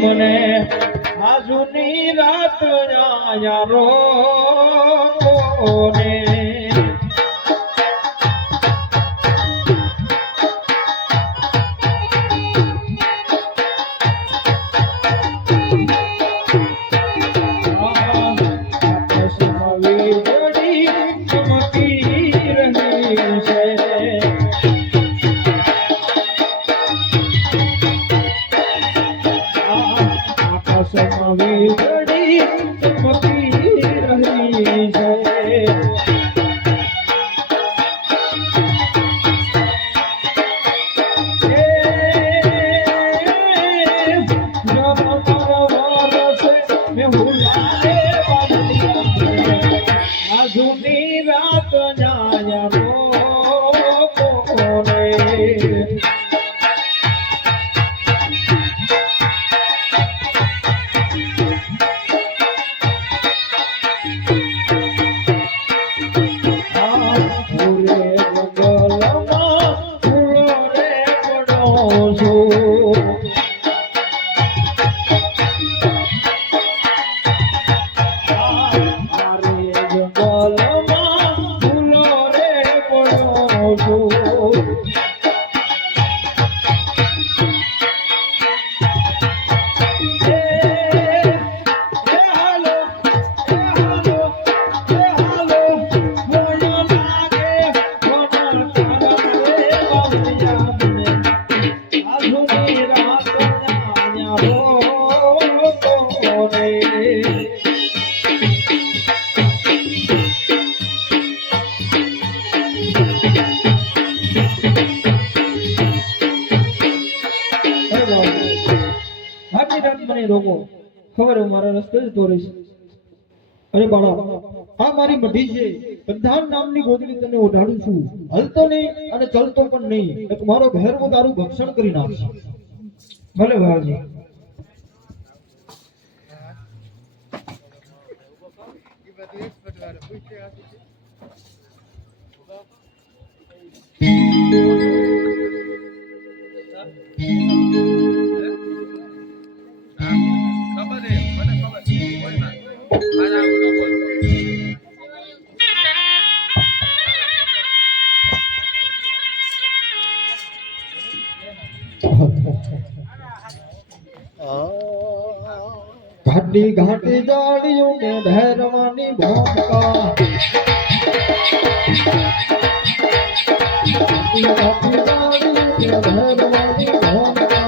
મને આજુની રાત યારો કોને ખબર મારા રસ્તે જતો રહીશ. અરે બાળા, આ મારી મઢી છે. બંધાન નામની ગોદડી તને ઓઢાડું છું. હલતો નહીં અને ચલતો પણ નહીં. એક મારો ભેરવો તારું ભક્ષણ કરી નાખશે. ભલે ભાઈ. घाटी घाटी जाड़ियों में भैरवानी भौंका घाटी घाटी जाड़ियों में भैरवानी भौंका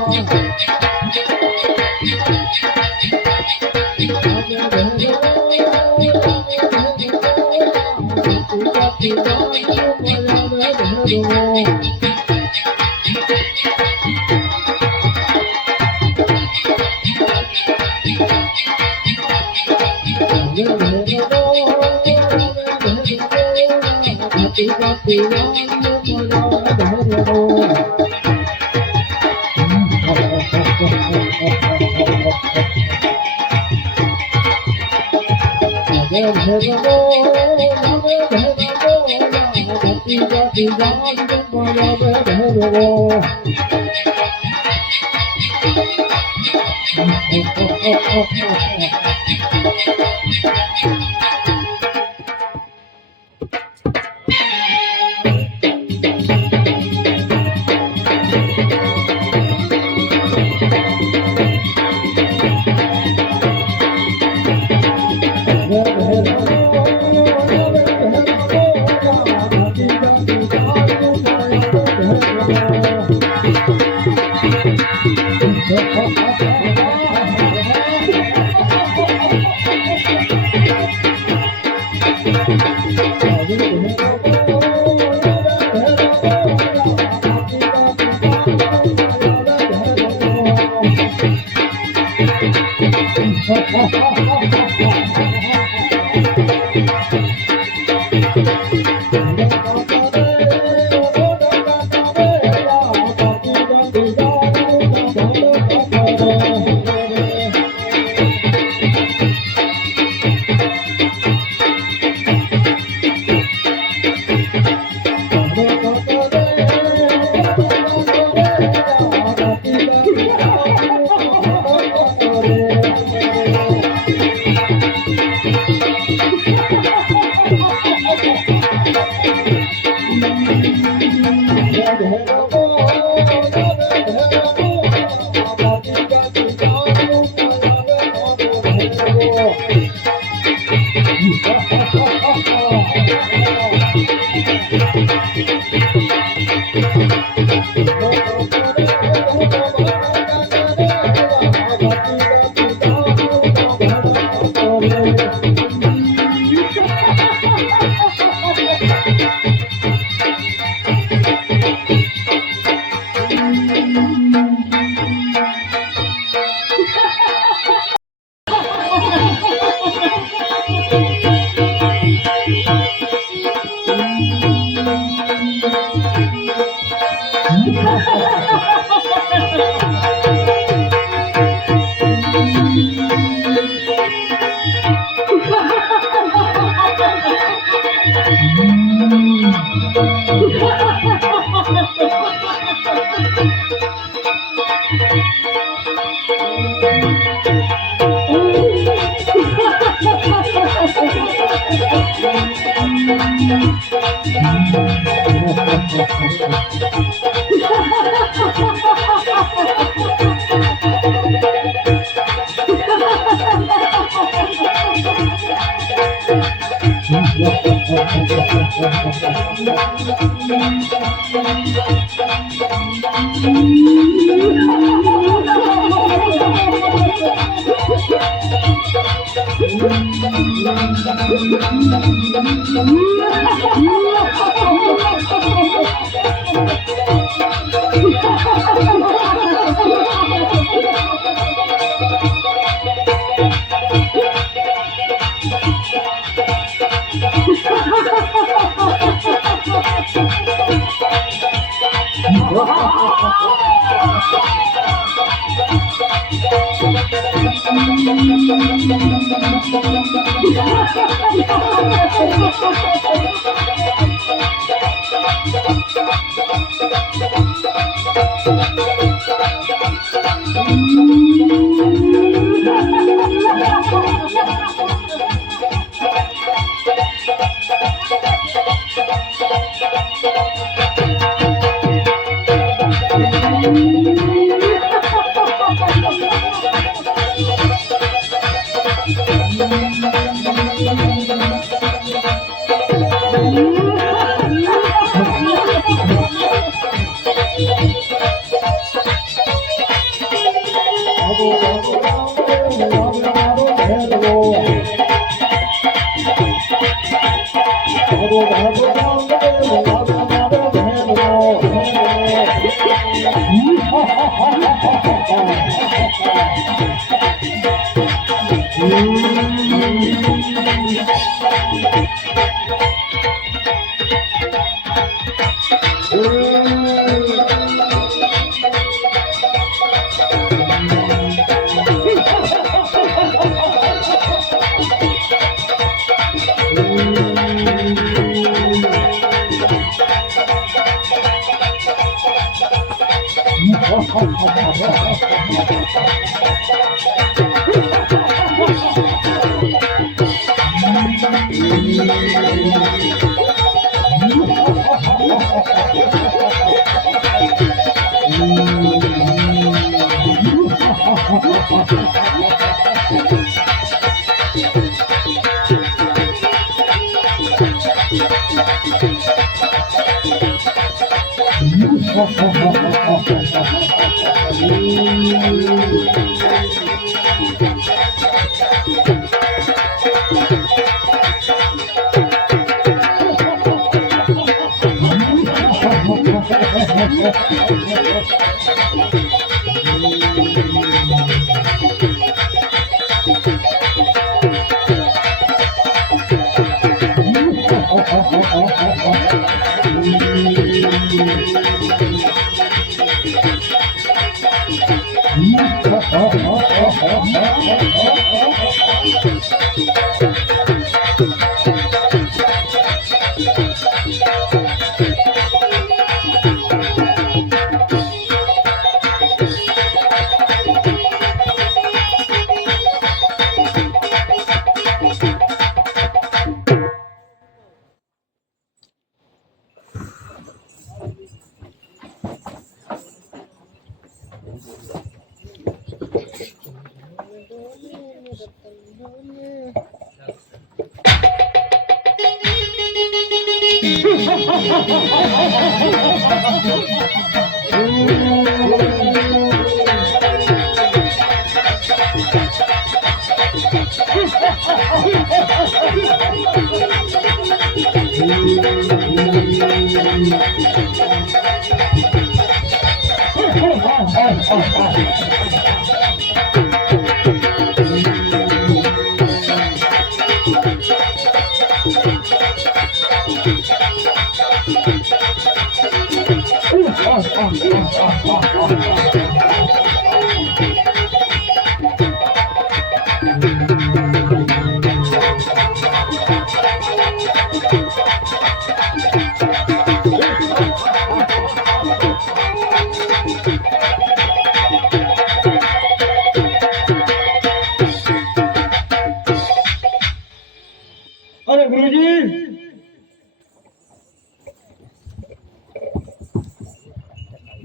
અરે ગુરુજી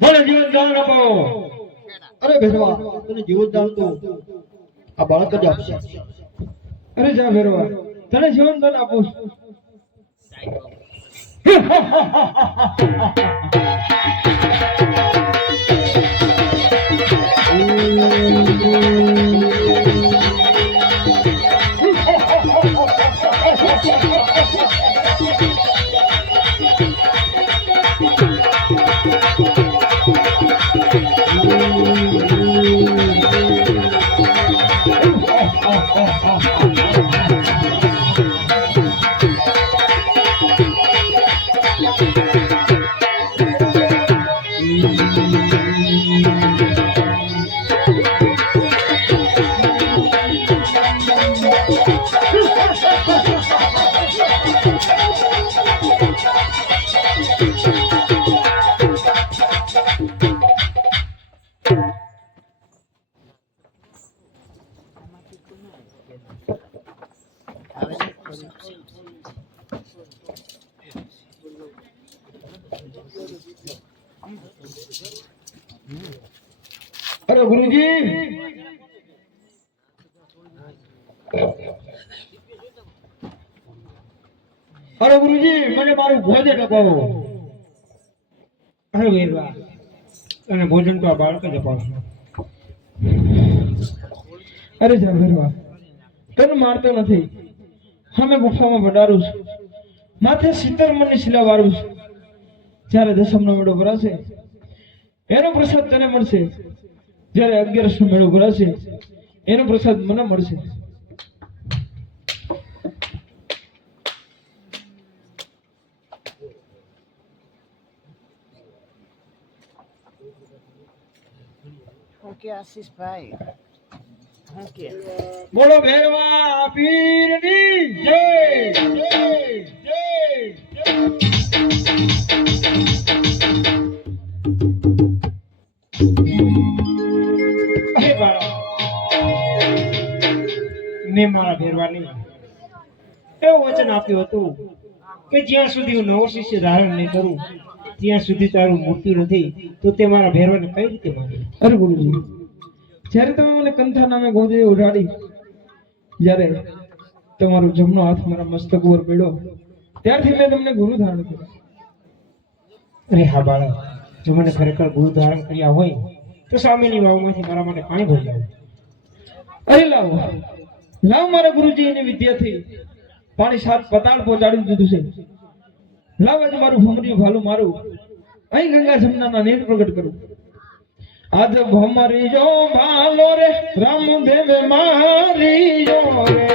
મને જીવન દાન આપો. અરે ભેરવા તને જીવન દાન તો આ બાળક જ આપશે. અરે જા ભેરવા તને જીવન દાન આપું છું. અરે ગુરુજી અરે ગુરુજી મને મારું ભોજન અપાવો. અરે વેરવા અને ભોજન તો આ બાળક જ અપાવશે. અરે જા ભેરવા તને મારતો નથી. અમે ગુફામાં ભંડારું છું. માથે 70 મણની શિલા વાળું છું. જ્યારે દસમનો મેળો ભરાશે એનો પ્રસાદ તને મળશે. જ્યારે 11નો મેળો ભરાશે એનો પ્રસાદ મને મળશે. ઓકે આશીષભાઈ ઓકે બોલો ભેરવા પીરની જય જય જય અરે બાળક મેં મારા ભેરવાની એવું વચન આપ્યું હતું કે જ્યાં સુધી હું નવો શિષ્ય ધારણ નહીં કરું ત્યાં સુધી તારું મૃત્યુ નથી. તો તે મારા ભેરવાને કઈ રીતે માન્યું? અરે ગુરુજી જ્યારે તમે મને કંથા નામે ગોદડે ઉડાડી, જ્યારે તમારો જમણો હાથ મારા મસ્તક ઉપર પડ્યો ત્યારથી મેં તમને ગુરુ ધારણ કર્યો. અરે હા બાળક, જો મને ખરેખર ગુરુ ધારણ કર્યા હોય તો સામેની વાવમાંથી મારા માટે પાણી ભરી લાવો. અરે લાવો લાવ મારા ગુરુજી એની વિદ્યાથી પાણી 7 પતાળ પહોંચાડી દીધું છે. લાવ આજે મારું ભમરીયું ભાલું મારું અહીં ગંગા જમનાના નેત્ર પ્રગટ કરું. આજ ભમરી જો ભાલો રે રામદેવ મારી જો રે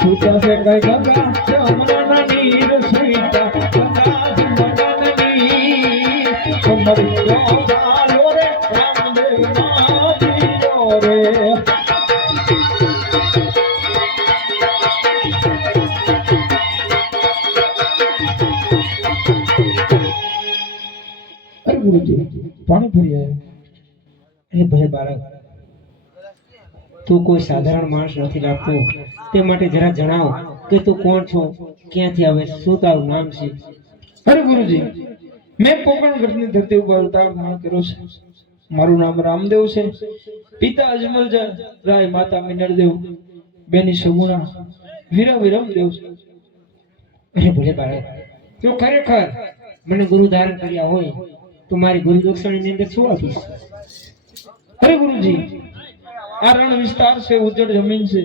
છૂટા છે કઈ ગંગા જમનાના નીર સુઈતા ગંગા જમનાની ભમરી જો ભાલો રે રામદેવ મારી જો રે. ગુરુજી પાણી ભરી આવ્યો. અરે ભલે બાળક, તું કોઈ સાધારણ માણસ નથી લાગતો. તે માટે જરા જણાવ કે તું કોણ છો, ક્યાંથી આવે, શું તારું નામ છે? અરે ગુરુજી મેં પોકરણગઢની ધરતી ઉપર અવતાર ધારણ કર્યો છે. મારું નામ રામદેવ છે. પિતા અજમલ રાય, માતા મિનળદેવ. બેની સગુણા વિરમ વિરમ દેવ છું. અરે ભલે બાળક, જો ખરેખર મને ગુરુ ધારણ કર્યા હોય તો મારી ગુરુ દક્ષિણાની અંદર શું આપીશ? અરે ગુરુજી, આ રણ વિસ્તાર છે, ઉજ્જડ જમીન છે,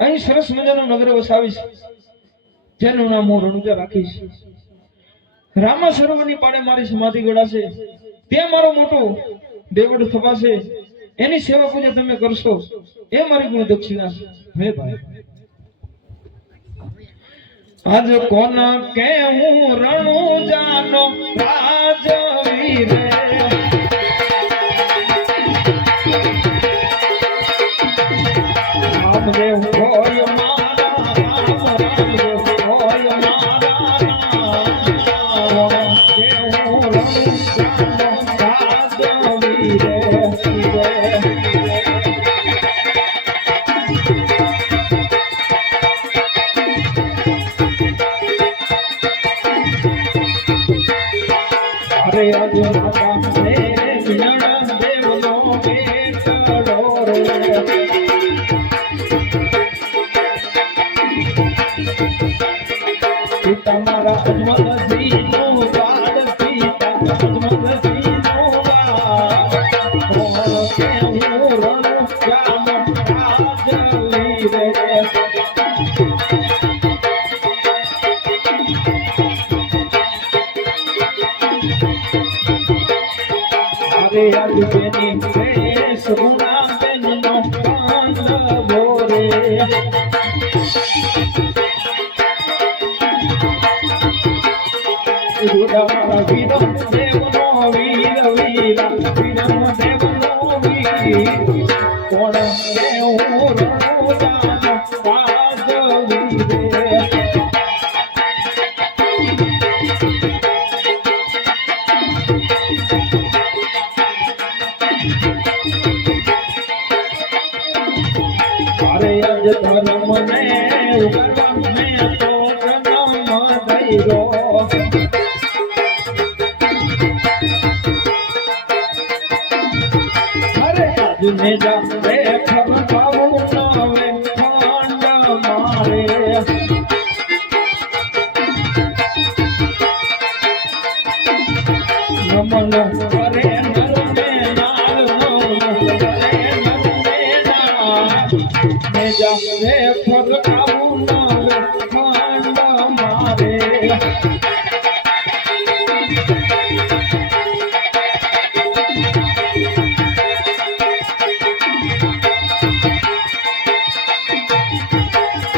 અહીં સરસ મજાનું નગર વસાવીશ, જેનું નામ હું રણુજા રાખીશ. રામા સરોવરની પાડે મારી સમાધિ ગળાશે, ત્યાં મારો મોટો દેવડ થવાશે, એની સેવા પૂજા તમે કરશો, એ મારી ગુરુ દક્ષિણા છે. હે ભાઈ, આજ કોન કે હું રણુજાનો રાજવીર, રામદેવ હોય મારા રામ, રામદેવ હોય મારા રામ, કે હું રણુજાનો રાજવીર. અરે આજ માતા રે વિજ્ઞાન દેવનો બેટડો રે, પિતા મારા અજમલજીનો વાડ, પિતા અજમલજીનો વાડ, કોણ કે હું રણુજાનો રાજવીર. અરે આજ બેની રે સગુણા બેનનો બાંધવો રે, મારા વિરમ દેવનો વીર, વીરા વિરમ દેવનો વીર, કોણ કે હું રણુજાનો રાજવીર. અરે આજ ધર્મ ને ઉગરવા મેં તો જન્મ દઈરો, અરે આજને જાવે ફરકાવું નાવે ખંડ મારે, નમન કરે નર ને નાર, નમન કરે નર ને નાર, ને જાવે ફરકાવું નાવે ખંડ મારે.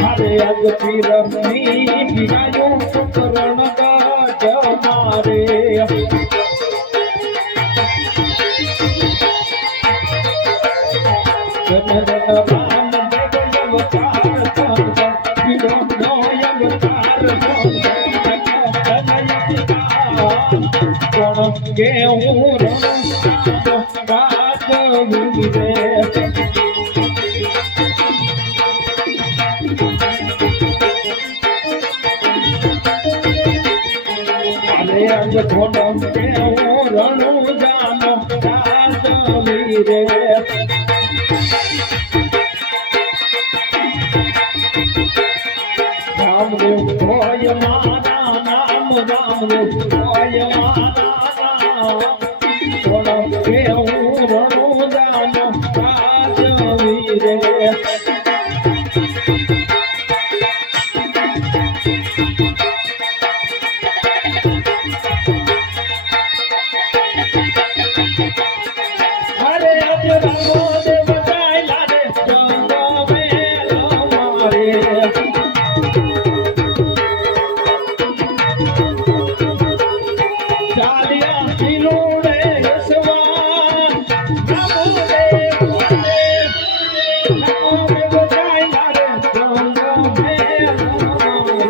અરે આજ પીરની પીરાયું કરણ ગાજ મારે, જન જન રામ દેવ અવતાર સંત, પીરો નો અવતાર સંત, કોણ કે હું રણુજાનો રાજવીર. અરે આજ કોણ કે હું રણુજાનો રાજવીર. રામદેવ હોય મારા નામ, રામદેવ હોય મારા નામ, કોણ કે હું રણુજાનો રાજવીર. અરે આજ રામદેવ ચાલ્યા રે જંગમે મારે, ચાલ્યા શિલોડે યશવાન, રામદેવ ચાલ્યા રે જંગમે મારે.